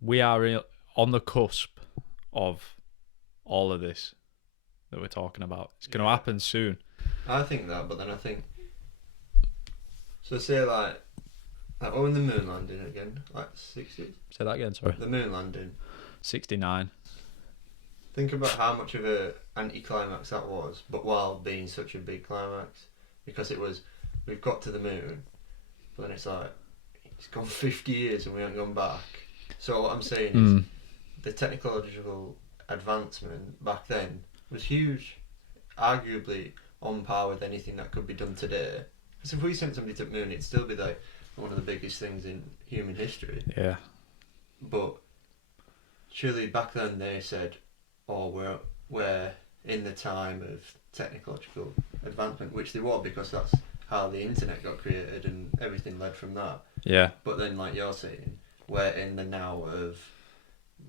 we are on the cusp of all of this that we're talking about. It's going to Yeah. happen soon. I think that, but then I think so. Say like oh, in the moon landing again, like 60s. Say that again, sorry. The moon landing. 69. Think about how much of a anticlimax that was, but while being such a big climax, because it was, we've got to the moon, but then it's like it's gone 50 years and we haven't gone back. So what I'm saying is the technological advancement back then was huge, arguably on par with anything that could be done today. Because if we sent somebody to the moon, it'd still be like one of the biggest things in human history. Yeah. But surely back then they said, "Oh, we're in the time of technological advancement," which they were because that's how the internet got created and everything led from that. Yeah. But then, like you're saying, we're in the now of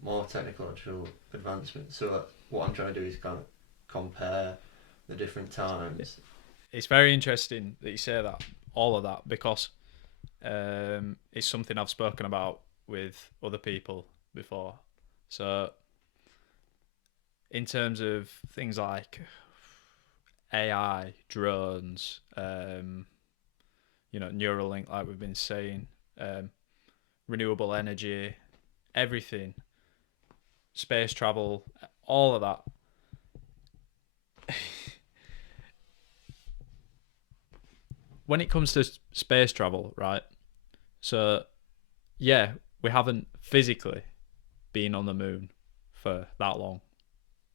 more technological advancement. So what I'm trying to do is kind of compare the different times. It's very interesting that you say that, all of that, because it's something I've spoken about with other people before. So, in terms of things like AI, drones, Neuralink, like we've been saying, renewable energy, everything, space travel, all of that. When it comes to space travel, right? So, yeah, we haven't physically been on the moon for that long.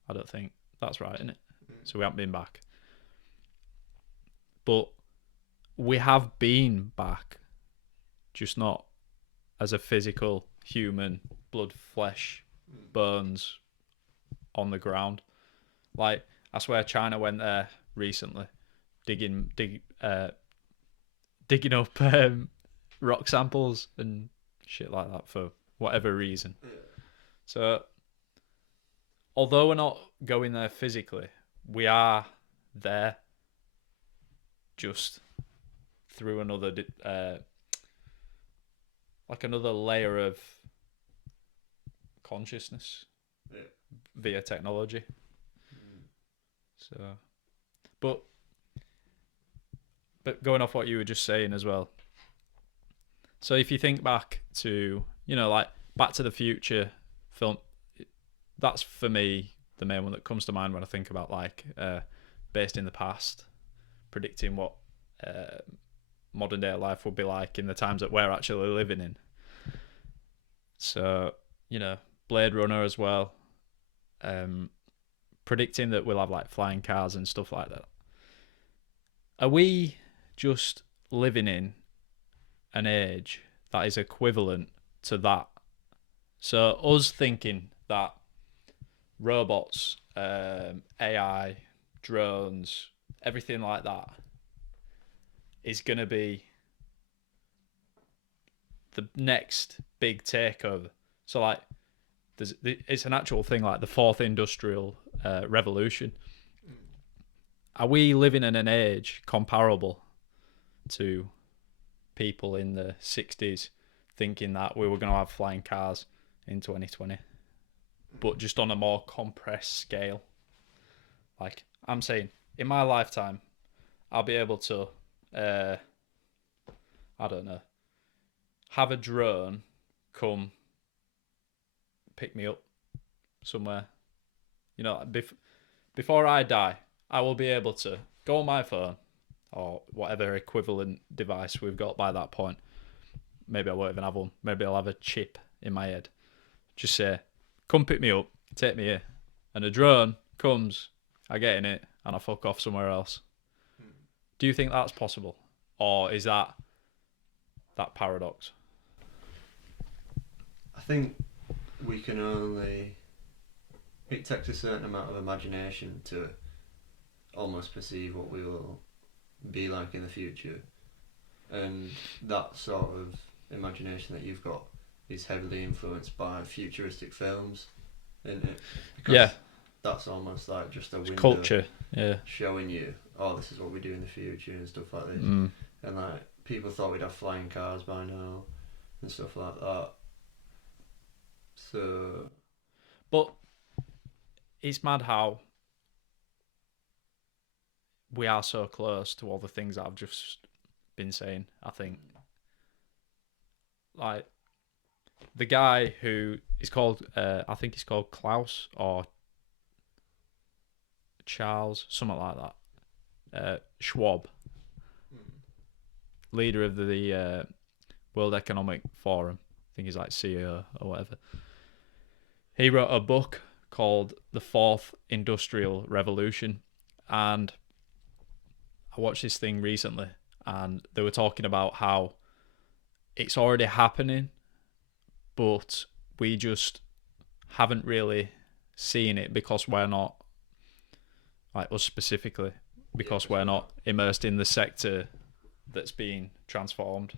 I don't think that's right, isn't it? So we haven't been back. But we have been back, just not as a physical human, blood, flesh, bones on the ground. Like, I swear China went there recently, digging up rock samples and shit like that for whatever reason. So, although we're not going there physically, we are there just through another another layer of consciousness via technology. So, but going off what you were just saying as well. So if you think back to, like Back to the Future film, that's for me the main one that comes to mind when I think about based in the past, predicting what modern day life would be like in the times that we're actually living in. So, Blade Runner as well, predicting that we'll have like flying cars and stuff like that. Are we just living in an age that is equivalent to that? So us thinking that robots, AI, drones, everything like that is going to be the next big takeover. So like, it's an actual thing, like the fourth industrial revolution. Are we living in an age comparable to people in the 60s thinking that we were going to have flying cars in 2020, but just on a more compressed scale? Like, I'm saying, in my lifetime, I'll be able to, I don't know, have a drone come pick me up somewhere. Before I die, I will be able to go on my phone or whatever equivalent device we've got by that point. Maybe I won't even have one. Maybe I'll have a chip in my head. Just say, come pick me up, take me here. And a drone comes, I get in it, and I fuck off somewhere else. Do you think that's possible? Or is that paradox? I think we can only. It takes a certain amount of imagination to almost perceive what we will be like in the future. And that sort of imagination that you've got is heavily influenced by futuristic films, isn't it? Because that's almost like just a window culture, showing you, oh, this is what we do in the future and stuff like this. And like people thought we'd have flying cars by now and stuff like that. So But it's mad how we are so close to all the things that I've just been saying. I think like the guy who is called, I think he's called Klaus or Charles, something like that. Schwab, leader of the World Economic Forum. I think he's like CEO or whatever. He wrote a book called The Fourth Industrial Revolution, and I watched this thing recently, and they were talking about how it's already happening, but we just haven't really seen it because we're not, like us specifically, yeah, because because we're we're not not. immersed in the sector that's being transformed.